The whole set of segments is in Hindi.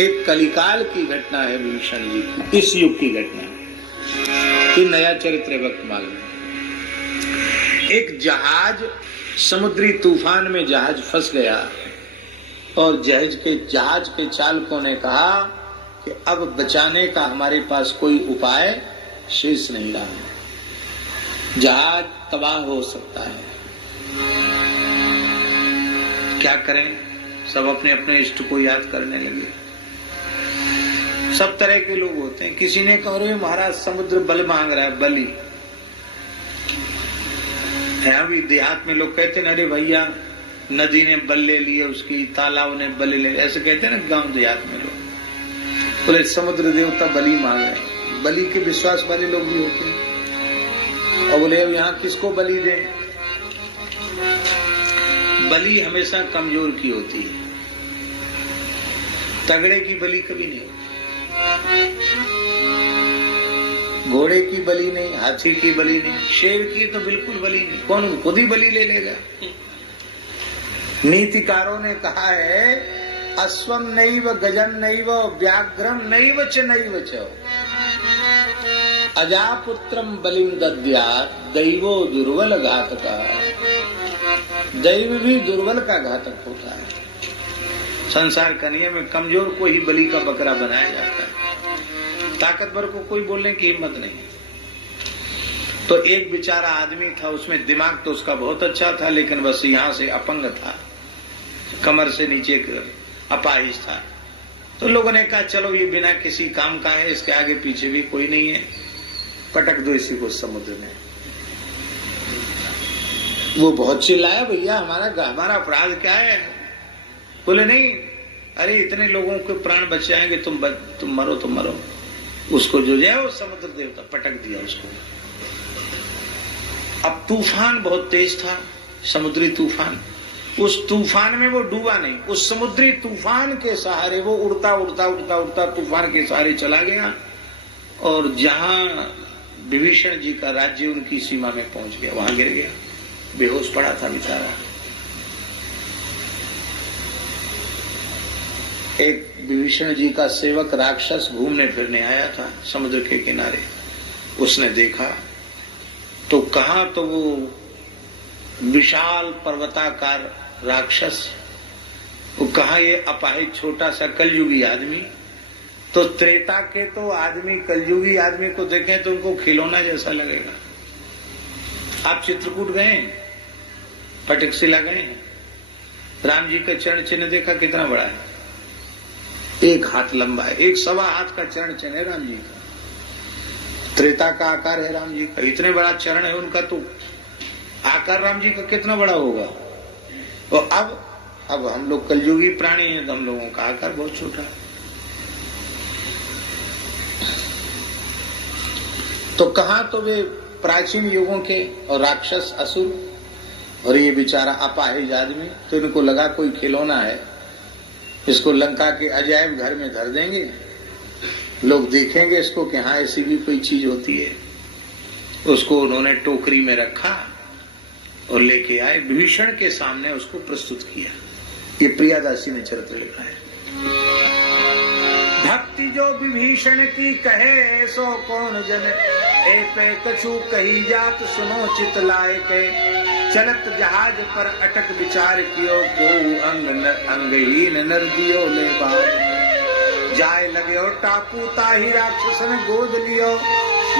एक कलिकाल की घटना है विभीषण जी की, इस युग की घटना है। ये नया चरित्र वक्त मालूम। एक जहाज समुद्री तूफान में जहाज फंस गया और जहाज के चालकों ने कहा कि अब बचाने का हमारे पास कोई उपाय शेष नहीं रहा है, जहाज तबाह हो सकता है, क्या करें। सब अपने अपने इष्ट को याद करने लगे। सब तरह के लोग होते हैं। किसी ने कहा रे महाराज समुद्र बल मांग रहा है, बलि। अभी देहात में लोग कहते हैं अरे भैया नदी ने बल ले लिए, उसकी तालाब ने बल ले लिए, ऐसे कहते हैं ना गांव देहात में लोग। बोले समुद्र देवता बलि मांग रहे हैं। बलि के विश्वास वाले लोग भी होते हैं। और बोले अब यहाँ किसको बलि दें। बलि हमेशा कमजोर की होती है, तगड़े की बलि कभी नहीं होती। घोड़े की बलि नहीं, हाथी की बलि नहीं, शेर की तो बिल्कुल बलि नहीं। कौन खुद ही बलि ले लेगा। नीतिकारों ने कहा है अश्वम नैव गजम नैव व्याघ्रम नैव च नैव च अजापुत्रम बलिम दद्यात् दैवो दुर्बल घातका। दैव भी दुर्बल का घातक होता है। संसार का नियम में कमजोर को ही बलि का बकरा बनाया जाता है, ताकतवर को कोई बोलने की हिम्मत नहीं। तो एक बेचारा आदमी था, उसमें दिमाग तो उसका बहुत अच्छा था, लेकिन बस यहाँ से अपंग था, कमर से नीचे अपाहिज था। तो लोगों ने कहा चलो ये बिना किसी काम का है, इसके आगे पीछे भी कोई नहीं है, पटक दो इसी को समुद्र में। वो बहुत चिल्लाया भैया हमारा अपराध क्या है। बोले नहीं, अरे इतने लोगों के प्राण बच जाएंगे, तुम मरो तो मरो। उसको जो है वो समुद्र देवता पटक दिया उसको। अब तूफान बहुत तेज था, समुद्री तूफान। उस तूफान में वो डूबा नहीं, उस समुद्री तूफान के सहारे वो उड़ता उड़ता उड़ता उड़ता तूफान के सहारे चला गया और जहां विभीषण जी का राज्य उनकी सीमा में पहुंच गया, वहां गिर गया, बेहोश पड़ा था बेचारा। एक विभीषण जी का सेवक राक्षस घूमने फिरने आया था समुद्र के किनारे। उसने देखा तो कहा तो वो विशाल पर्वताकार राक्षस, वो कहा ये अपाहिज छोटा सा कलयुगी आदमी। तो त्रेता के तो आदमी कलयुगी आदमी को देखें तो उनको खिलौना जैसा लगेगा। आप चित्रकूट गए, पटकशिला गए, राम जी का चरण चिन्ह देखा कितना बड़ा है, 1 हाथ लंबा है, 1.25 हाथ का चरण चिन्ह है राम जी का। त्रेता का आकार है राम जी का, इतने बड़ा चरण है उनका, तो आकार राम जी का कितना बड़ा होगा। और अब हम लोग कलयुगी प्राणी हैं तो हम लोगों का आकार बहुत छोटा। तो कहा तो वे प्राचीन युगों के और राक्षस असुर, और ये बेचारा अपाहिज आदमी। तो इनको लगा कोई खिलौना है, इसको लंका के अजायब घर में धर देंगे, लोग देखेंगे इसको कि हाँ ऐसी भी कोई चीज होती है। उसको उन्होंने टोकरी में रखा और लेके आए, विभीषण के सामने उसको प्रस्तुत किया। ये प्रियादासी ने चरित्र लिखा है। भक्ति जो विभीषण की कहे सो कौन जन, एक कछु कही जात सुनो चित लाए के। चलत जहाज पर अटक विचार कियो, को अंगहीन नर दियो ले बार। जाय लगे टापू ताही राक्षसन गोद लियो,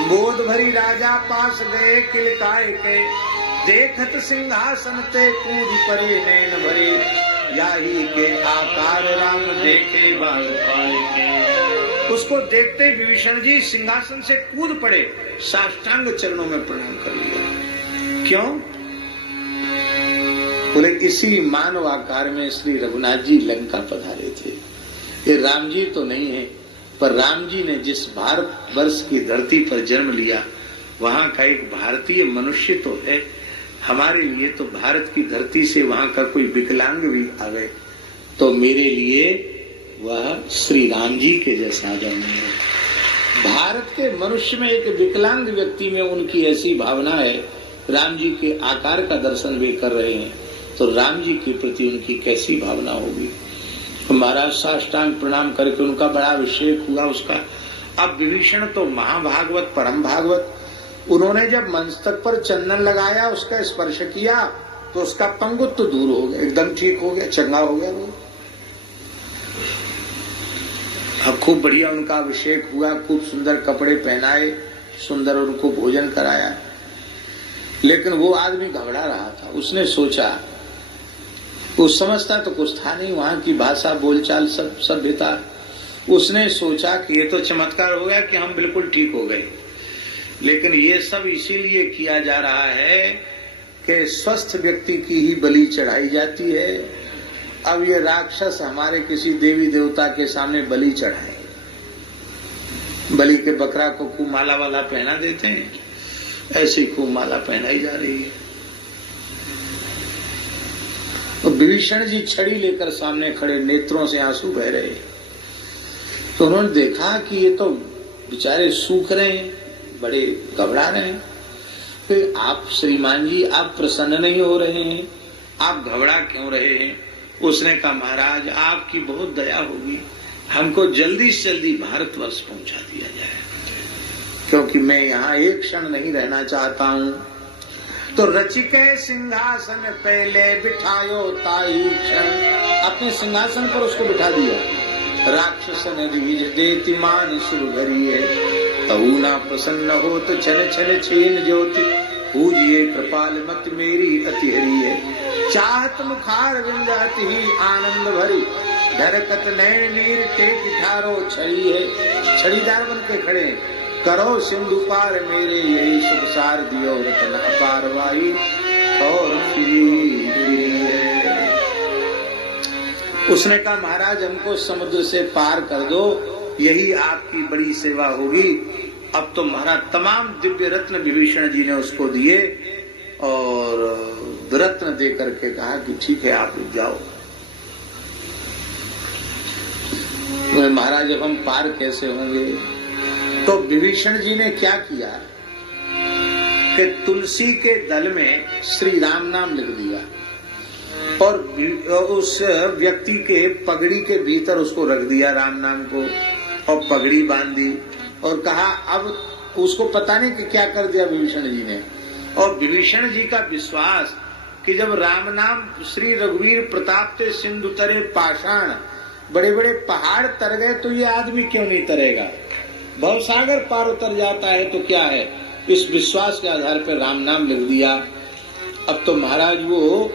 गोद भरी राजा पास गए किलकाए के। देखत सिंहासन ते कूद परे नैन भरी, याही के आकार राम देखे बाल पाए के। उसको देखते विभीषण जी सिंहासन से कूद पड़े, साष्टांग चरणों में प्रणाम कर लिया। क्यों? बोले इसी मानव आकार में श्री रघुनाथ जी लंका पधारे थे। ये राम जी तो नहीं है, पर राम जी ने जिस भारत वर्ष की धरती पर जन्म लिया, वहां का एक भारतीय मनुष्य तो है। हमारे लिए तो भारत की धरती से वहां का कोई विकलांग भी आवे तो मेरे लिए वह श्री राम जी के जैसा जन्म है। भारत के मनुष्य में एक विकलांग व्यक्ति में उनकी ऐसी भावना है, राम जी के आकार का दर्शन वे कर रहे हैं, तो राम जी के प्रति उनकी कैसी भावना होगी। तो महाराज साष्टांग प्रणाम करके उनका बड़ा अभिषेक हुआ उसका। अब विभीषण तो महाभागवत परम भागवत, उन्होंने जब मंस्तक पर चंदन लगाया, उसका स्पर्श किया तो उसका पंगुत्व दूर हो गया, एकदम ठीक हो गया, चंगा हो गया वो। अब खूब बढ़िया उनका अभिषेक हुआ, खूब सुंदर कपड़े पहनाए, सुंदर उनको भोजन कराया। लेकिन वो आदमी घबरा रहा था। उसने सोचा, वो समझता तो कुछ था नहीं, वहां की भाषा बोलचाल सब सभ्यता। उसने सोचा कि ये तो चमत्कार हो गया कि हम बिल्कुल ठीक हो गए, लेकिन ये सब इसीलिए किया जा रहा है कि स्वस्थ व्यक्ति की ही बलि चढ़ाई जाती है। अब ये राक्षस हमारे किसी देवी देवता के सामने बलि चढ़ाए, बलि के बकरा को खूब माला वाला पहना देते हैं, ऐसी खूब माला पहनाई जा रही है। तो विभीषण जी छड़ी लेकर सामने खड़े, नेत्रों से आंसू बह रहे। तो उन्होंने देखा कि ये तो बेचारे सूख रहे हैं, बड़े घबरा रहे हैं। फिर आप श्रीमान जी, आप प्रसन्न नहीं हो रहे हैं, आप घबरा क्यों रहे हैं? उसने कहा, महाराज आपकी बहुत दया होगी, हमको जल्दी से जल्दी भारतवर्ष पहुंचा दिया जाए, क्योंकि मैं यहाँ एक क्षण नहीं रहना चाहता हूँ। तो रचिके सिंहासन पहले बिठायो ताई क्षण, अपने सिंहासन पर उसको बिठा दिया। राक्षसन रीझ देति मान सुरभरिये, तऊ ना प्रसन्न हो तो छन छन छीन ज्योति, पूजिए कृपाल मत मेरी अति हरिये, चाहत मुखार विंजाति ही आनंद भरी, धरकत नैन नीर टेक ठारो छड़ी है। छड़ीदार बन के खड़े, करो सिंधु पार मेरे यही सुख सार दियो, रतन अपार वाही और फिरी है। उसने कहा, महाराज हमको समुद्र से पार कर दो, यही आपकी बड़ी सेवा होगी। अब तो महाराज तमाम दिव्य रत्न विभीषण जी ने उसको दिए और रत्न दे करके कहा कि ठीक है आप जाओ। महाराज अब हम पार कैसे होंगे? तो विभीषण जी ने क्या किया कि तुलसी के दल में श्री राम नाम लिख दिया और उस व्यक्ति के पगड़ी के भीतर उसको रख दिया राम नाम को, और पगड़ी बांध दी और कहा, अब उसको पता नहीं कि क्या कर दिया विभीषण जी ने। और विभीषण जी का विश्वास कि जब राम नाम श्री रघुवीर प्रताप ते सिंधु तरे पाषाण, बड़े बड़े पहाड़ तर गए तो ये आदमी क्यों नहीं तरेगा, भवसागर पार उतर जाता है तो क्या है। इस विश्वास के आधार पर राम नाम लिख दिया। अब तो महाराज वो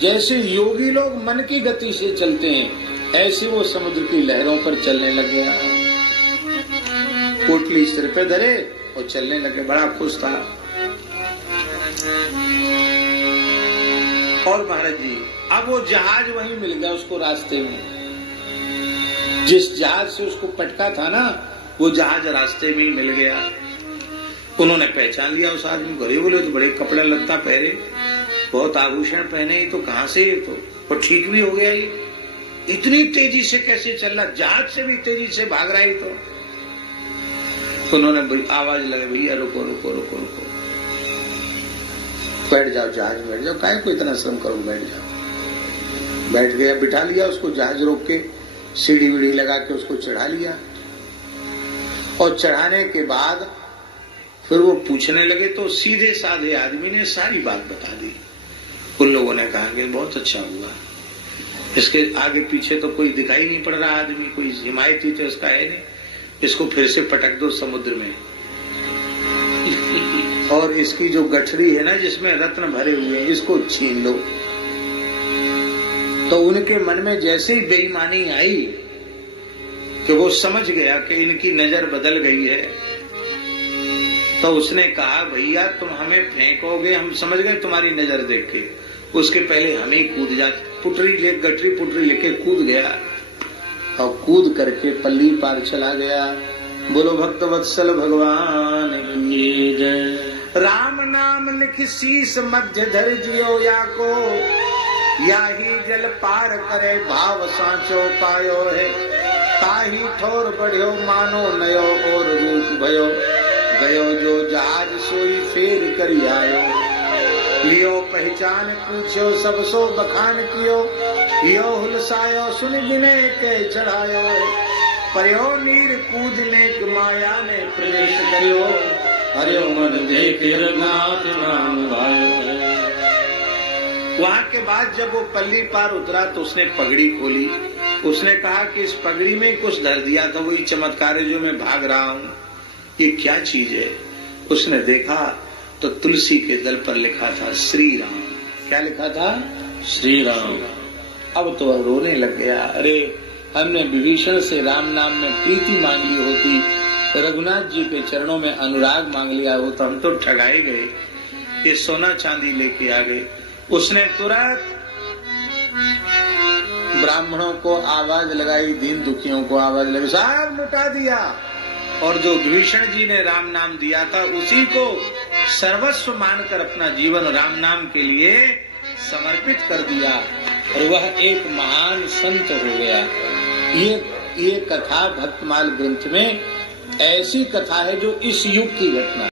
जैसे योगी लोग मन की गति से चलते हैं, ऐसे वो समुद्र की लहरों पर चलने लग गया। पोटली सिर पे धरे और चलने लगे, बड़ा खुश था। और महाराज जी अब वो जहाज वहीं मिल गया उसको रास्ते में, जिस जहाज से उसको पटका था ना, वो जहाज रास्ते में ही मिल गया। उन्होंने पहचान लिया उस आदमी को। अरे बोले, तो बड़े कपड़े लत्ता पहरे, बहुत आभूषण पहने, तो कहाँ से ये तो ठीक भी हो गया, ये इतनी तेजी से कैसे चल रहा, जहाज से भी तेजी से भाग रहा है तो। उन्होंने आवाज लगे, भैया रुको रुको रुको रुको, बैठ जाओ जहाज में बैठ जाओ, काहे को इतना श्रम करो, बैठ जाओ। बैठ गया, बिठा लिया उसको, जहाज रोक के सीढ़ी वीढ़ी लगा के उसको चढ़ा लिया। और चढ़ाने के बाद फिर वो पूछने लगे, तो सीधे साधे आदमी ने सारी बात बता दी। उन लोगों ने कहा कि बहुत अच्छा हुआ, इसके आगे पीछे तो कोई दिखाई नहीं पड़ रहा आदमी, कोई हिमायती तो इसका है नहीं, इसको फिर से पटक दो समुद्र में। और इसकी जो गठरी है ना जिसमें रत्न भरे हुए हैं, इसको छीन लो। तो उनके मन में जैसे ही बेईमानी आई कि वो समझ गया कि इनकी नजर बदल गई है, तो उसने कहा, भैया तुम हमें फेंकोगे, हम समझ गए तुम्हारी नजर देख के, उसके पहले हम ही कूद जाते। गठरी पुटरी लेके कूद गया और कूद करके पल्ली पार चला गया। बोलो भक्त वत्सल भगवान की जय। राम नाम लिख शीस मध्य धर जियो या को, या ही जल पार करे भाव सांचो पायो है, ताही ठोर बढ़ियो मानो नयो और रूप भयो, गयो जो जहाज सोई फेर करी आयो, लियो पहचान पूछो सब सो बखान कियो, यो हुलसायो सुन गिने के चढ़ायो, पर्यो नीर कूदने माया ने प्रवेश करियो, हरियो मन देखे रघुनाथ नाम भायो। वहां के बाद जब वो पल्ली पार उतरा तो उसने पगड़ी खोली। उसने कहा कि इस पगड़ी में कुछ धर दिया था, वही चमत्कार है जो मैं भाग रहा हूँ, ये क्या चीज है। उसने देखा तो तुलसी के दल पर लिखा था श्री राम। क्या लिखा था? श्री राम। अब तो रोने लग गया। अरे हमने विभीषण से राम नाम में प्रीति मांग ली होती, रघुनाथ जी के चरणों में अनुराग मांग लिया होता, हम तो ठगाए गए। ये सोना चांदी लेके आ गए। उसने तुरंत ब्राह्मणों को आवाज लगाई, दीन दुखियों को आवाज लगाई, सब लुटा दिया। और जो विभीषण जी ने राम नाम दिया था उसी को सर्वस्व मानकर अपना जीवन राम नाम के लिए समर्पित कर दिया और वह एक महान संत हो गया। ये कथा भक्तमाल ग्रंथ में ऐसी कथा है जो इस युग की घटना।